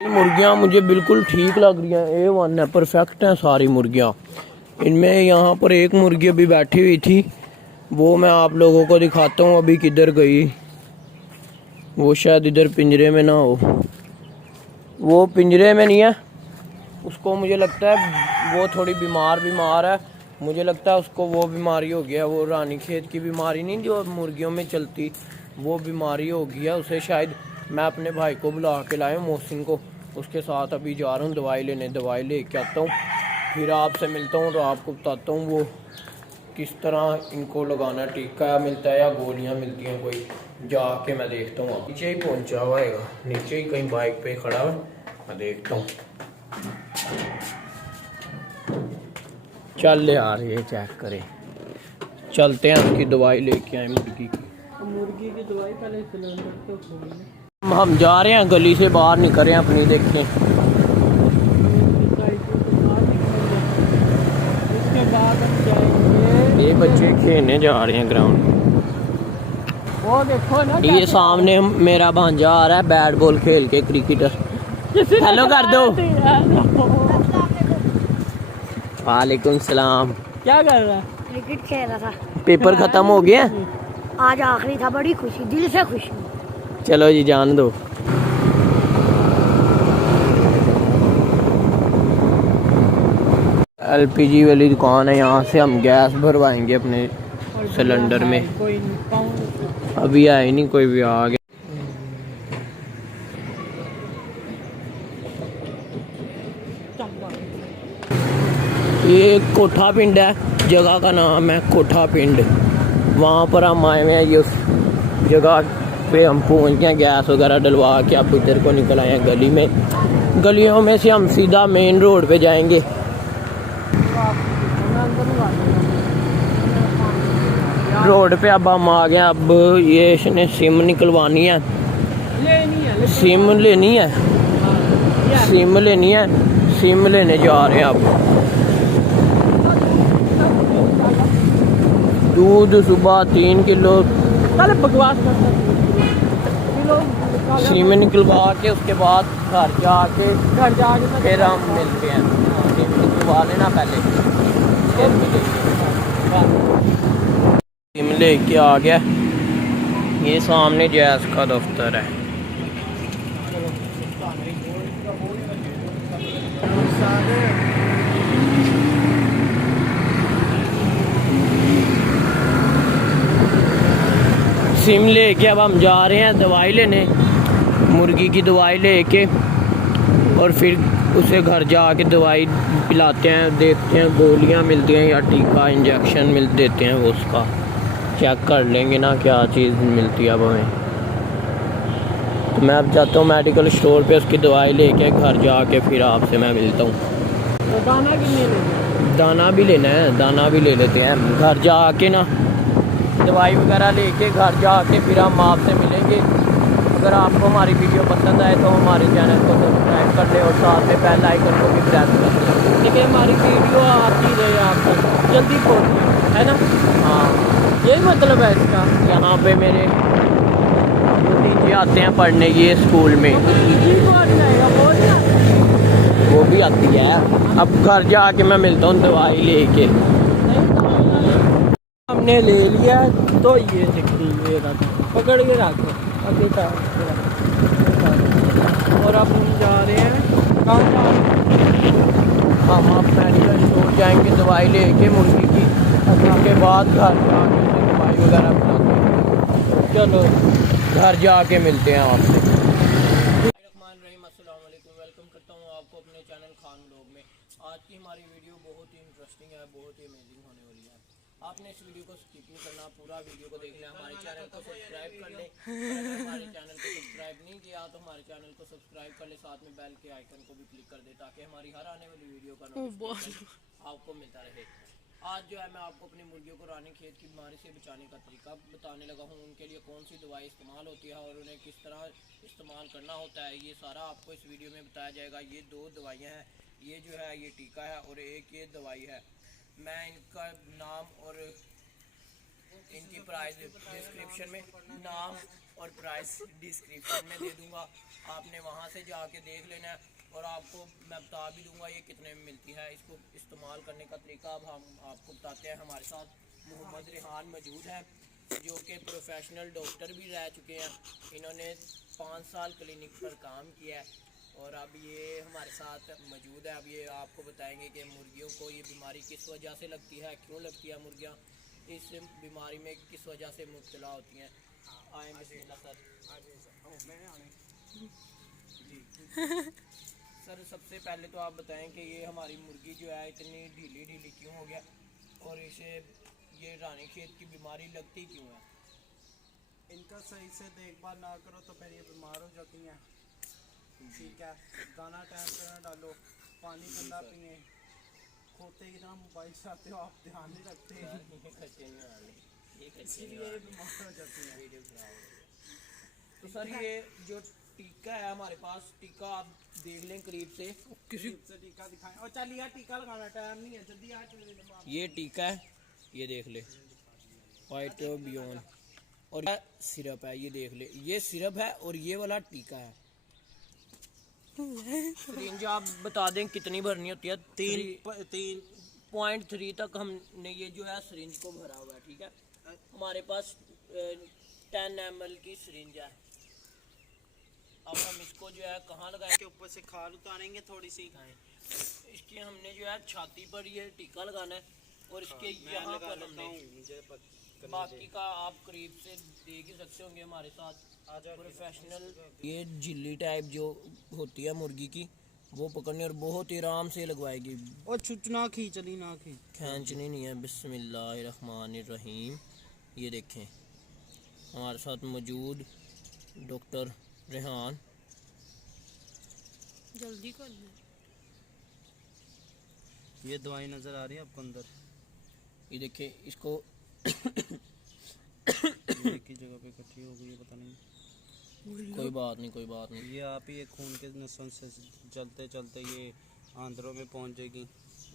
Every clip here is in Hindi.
मुर्गियाँ मुझे बिल्कुल ठीक लग रही हैं, A1 है, परफेक्ट हैं सारी मुर्गियाँ। इनमें यहाँ पर एक मुर्गी अभी बैठी हुई थी, वो मैं आप लोगों को दिखाता हूँ अभी किधर गई। वो शायद इधर पिंजरे में ना हो, वो पिंजरे में नहीं है। उसको मुझे लगता है वो थोड़ी बीमार है, मुझे लगता है उसको वो बीमारी हो गया, वो रानीखेत की बीमारी नहीं जो मुर्गियों में चलती, वो बीमारी हो गया उसे शायद। मैं अपने भाई को बुला के लाया हूँ, मोहसिन को, उसके साथ अभी जा रहा हूँ दवाई लेने। दवाई ले के आता हूँ, फिर आपसे मिलता हूँ और आपको बताता हूँ वो किस तरह इनको लगाना, टीका मिलता है या गोलियाँ मिलती हैं कोई, जाके मैं देखता हूँ। नीचे ही पहुँचा हुआ है, नीचे ही कहीं बाइक पे खड़ा है, मैं देखता हूँ। चल यार ये चेक करें, चलते हैं उसकी दवाई लेके आए मुर्गी की दवाई। पहले सिलेंडर तो खोल। हम जा रहे हैं गली से बाहर निकल रहे हैं अपनी देखने। उसके बाद हम जाएंगे, ये बच्चे खेलने जा रहे हैं ग्राउंड। वो देखो ना, ये सामने मेरा भांजा आ रहा है बैट बॉल खेल के, क्रिकेटर। हेलो कर दो। वालेकुम सलाम। क्या कर रहा है? क्रिकेट खेल रहा था। पेपर खत्म हो गया? आज आखिरी था, बड़ी खुशी, दिल से खुशी। चलो जी जान दो। LPG वाली दुकान है, यहाँ से हम गैस भरवाएंगे अपने सिलेंडर में। अभी आए नहीं कोई भी, आ गया। ये कोठा पिंड है, जगह का नाम है कोठा पिंड। वहाँ पर हम आए हुए हैं, ये उस जगह पे हम पहुँच गए। गैस वगैरह डलवा के अब इधर को निकल आए हैं गली में। गलियों में से हम सीधा मेन रोड पे जाएंगे। रोड पे अब हम आ गए। अब ये इसने सिम निकलवानी है, सिम लेनी है, सिम लेनी है, सिम लेने जा रहे हैं अब। दूध सुबह 3 किलो, बकवास सिम निकलवा के उसके बाद घर जाके फिर हम मिलते हैं। सिम निकलवा लेना पहले, फिर मिलेंगे। सिम लेके आ गया, ये सामने जैस का दफ्तर है। सिम लेके अब हम जा रहे हैं दवाई लेने, मुर्गी की दवाई लेके, और फिर उसे घर जाके दवाई पिलाते हैं, देखते हैं गोलियां मिलती हैं या टीका इंजेक्शन मिल देते हैं, वो उसका चेक कर लेंगे ना क्या चीज़ मिलती है अब हमें। तो मैं अब जाता हूँ मेडिकल स्टोर पे, उसकी दवाई लेके घर जाके फिर आपसे मैं मिलता हूँ। तो दाना भी ले लेना, दाना भी लेना है, दाना भी ले लेते हैं घर जाके ना, दवाई वगैरह लेके घर जाके फिर हम आपसे मिलेंगे। अगर आपको हमारी वीडियो पसंद आए तो हमारे चैनल को सब्सक्राइब कर लें और साथ में बेल आइकन को भी प्रेस कर लें, देखिए हमारी वीडियो आती रहे आपको जल्दी पहुँचे, है ना। हाँ यही मतलब है इसका। यहाँ पे मेरे टीचर आते हैं पढ़ने ये स्कूल में, वो भी आती है। अब घर जाके मैं मिलता हूँ दवाई लेके। हमने ले लिया तो ये देखिए, ये रखो, पकड़ के रखो अभी तक। और अब हम जा रहे हैं, कहाँ जा रहे हैं? हम आप मेडिकल स्टोर जाएंगे दवाई लेके मुर्गी की, उसके बाद घर जाके दवाई वगैरह पिलाते हैं। चलो घर जाके मिलते हैं आपसे। वेलकम करता हूँ आपको अपने चैनल खान व्लॉग में। आज की हमारी वीडियो बहुत ही इंटरेस्टिंग है, बहुत ही अमेजिंग होने वाली है। आपने इस वीडियो को स्किप नहीं करना, पूरा वीडियो को देखना। हमारे चैनल को सब्सक्राइब कर ले, हमारे चैनल को सब्सक्राइब नहीं किया तो हमारे चैनल को सब्सक्राइब कर ले, साथ में बेल के आइकन को भी क्लिक कर दे ताकि हमारी हर आने वाली वीडियो का नोटिफिकेशन आपको मिलता रहे। आज जो है मैं आपको अपनी मुर्गियों को रानीखेत की बीमारी से बचाने का तरीका बताने लगा हूँ। उनके लिए कौन सी दवाई इस्तेमाल होती है और उन्हें किस तरह इस्तेमाल करना होता है, ये सारा आपको इस वीडियो में बताया जाएगा। ये 2 दवाइयाँ हैं, ये जो है ये टीका है और एक ये दवाई है। मैं इनका नाम और इनकी प्राइस डिस्क्रिप्शन में, नाम और प्राइस डिस्क्रिप्शन में दे दूंगा, आपने वहाँ से जाके देख लेना है। और आपको मैं बता भी दूंगा ये कितने में मिलती है। इसको इस्तेमाल करने का तरीका अब हम आपको बताते हैं। हमारे साथ मोहम्मद रेहान मौजूद है जो कि प्रोफेशनल डॉक्टर भी रह चुके हैं। इन्होंने 5 साल क्लिनिक पर काम किया है और अब ये हमारे साथ मौजूद है। अब ये आपको बताएंगे कि मुर्गियों को ये बीमारी किस वजह से लगती है, क्यों लगती है, मुर्गियाँ इस बीमारी में किस वजह से मुब्तला होती हैं। आए बिस्मिल्लाह सर। सर सबसे पहले तो आप बताएं कि ये हमारी मुर्गी जो है इतनी ढीली ढीली क्यों हो गया और इसे ये रानीखेत की बीमारी लगती क्यों है? इनका सही से देखभाल ना करो तो फिर ये बीमार हो जाती हैं। ठीक है, दाना टाइम पे ना डालो, पानी गंदा पिए, खोते ही ना मोबाइल चलाते हो, आप ध्यान नहीं रखते इसीलिए ये बीमार हो जाती हैं। तो सर ये जो टीका है हमारे पास, टीका आप देख लें करीब से। किसी से टीका दिखाएं और चल यार टीका लगाना टाइम नहीं है, जल्दी आ। ये टीका है, ये देख ले, वाइट बियॉन, और ये सिरप है, ये देख ले, ये सिरप है और ये वाला टीका है। सिरिंज आप बता दें कितनी भरनी होती है? 3.3 तक हमने ये जो है सिरिंज को भरा हुआ है। ठीक है, हमारे पास 10 ml की सिरिंज है। अब हम इसको जो है कहाँ लगाएं? के ऊपर से खाल उतारेंगे थोड़ी सी, इसकी हमने जो है छाती पर ये टीका लगाना है और इसके यहाँ पर हमने, बाकी का आप करीब से देख ही सकते होंगे हमारे साथ प्रोफेशनल। ये झिल्ली टाइप जो होती है मुर्गी की वो पकड़ने और बहुत ही आराम से लगवाएगी। और छुचना खींचनी ना खींचनी नहीं है। बिस्मिल्लाहिर्रहमानिर्रहीम। ये देखें हमारे साथ मौजूद डॉक्टर रेहान। जल्दी कर ले। ये दवाई नजर आ रही है आपको अंदर? ये देखिए इसको एक ही जगह पे इकट्ठी हो गई है, पता नहीं। कोई बात नहीं, कोई बात नहीं। ये आप ही ये खून के नसों से चलते चलते ये आंदरों में पहुंच जाएगी।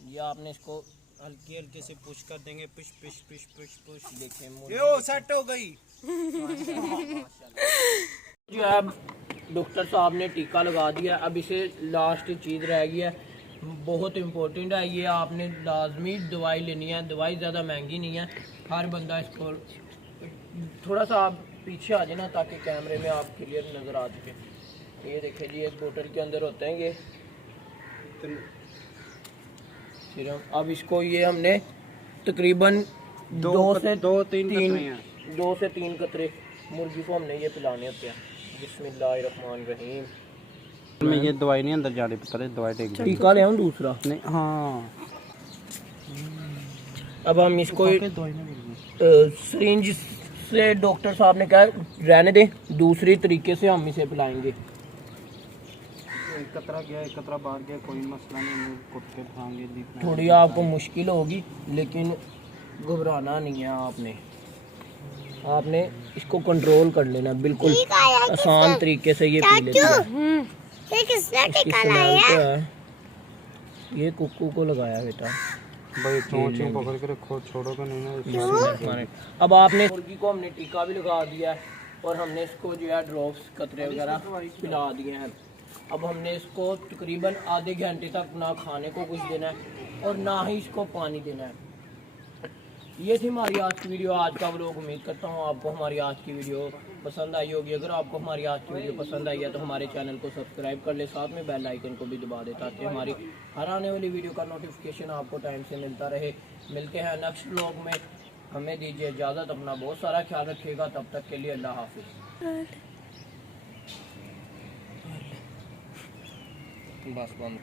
ये आपने इसको हल्की हल्की से पुश कर देंगे, push push push push push. देखें ये ओ सेट हो गई। जो है डॉक्टर साहब ने टीका लगा दिया। अब इसे लास्ट चीज़ रह गई है, बहुत इम्पोर्टेंट है। ये आपने लाजमी दवाई लेनी है। दवाई ज़्यादा महंगी नहीं है, हर बंदा इसको, थोड़ा सा आप पीछे आ जाना ताकि कैमरे में आप क्लियर नज़र आ सके। ये देखिए जी, एक बोतल के अंदर होते हैं ये सीरम। अब इसको ये हमने तकरीबन 2 से 3 कतरे मुर्गी को हमने ये पिलाने होते हैं। बिस्मिल्लाहिर्रहमानिर्रहीम। मैं ये दवाई नहीं अंदर जाने पता है, दवाई टेक टीका ले आऊं दूसरा? नहीं, हाँ। अब हम इसको सिरिंज से डॉक्टर साहब ने कहा रहने दें, दूसरी तरीके से हम इसे पिलाएंगे। एक कतरा गया, एक कतरा बाहर गया, कोई मसला नहीं, कुट के खाएंगे। थोड़ी आपको मुश्किल होगी लेकिन घबराना नहीं है। आपने इसको कंट्रोल कर लेना, बिल्कुल आसान तरीके से ये पी लेते हैं। ये किसने इसकी स्मेल तो है, ये कुक्कू को लगाया बेटा। भाई चोंच पकड़ के रखो, छोड़ोगे नहीं ना। अब आपने मुर्गी को हमने टीका भी लगा दिया है और हमने इसको जो है ड्रॉप्स कतरे वगैरह पिला दिए हैं। अब हमने इसको तकरीबन आधे घंटे तक ना खाने को कुछ देना है और ना ही इसको पानी देना है। ये थी हमारी आज की वीडियो, आज का व्लॉग। उम्मीद करता हूँ आपको हमारी आज की वीडियो पसंद आई होगी। अगर आपको हमारी आज की वीडियो पसंद आई है तो हमारे चैनल को सब्सक्राइब कर ले, साथ में बेल आइकन को भी दबा दे ताकि हमारी हर आने वाली वीडियो का नोटिफिकेशन आपको टाइम से मिलता रहे। मिलते हैं नेक्स्ट व्लॉग में, हमें दीजिए इजाज़त। अपना बहुत सारा ख्याल रखिएगा, तब तक के लिए अल्लाह हाफिज़। बस बंद।